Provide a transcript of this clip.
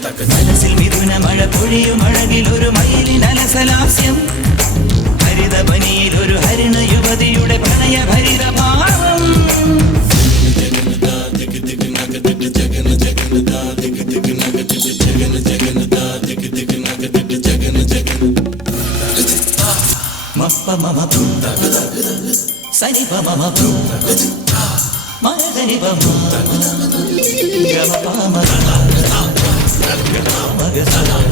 മനസ്സിൽ മിഥുന മഴ പൊഴിയും അഴകിലൊരു മയിലിനലസലാസ്യം ഹരിതപനിയിലൊരു ഹരിണ യുവതിയുടെ പ്രണയഭരിത ഭാവം മപ്പ മമ സനി പമ മഗനി പമ ഗമ പമ മഗ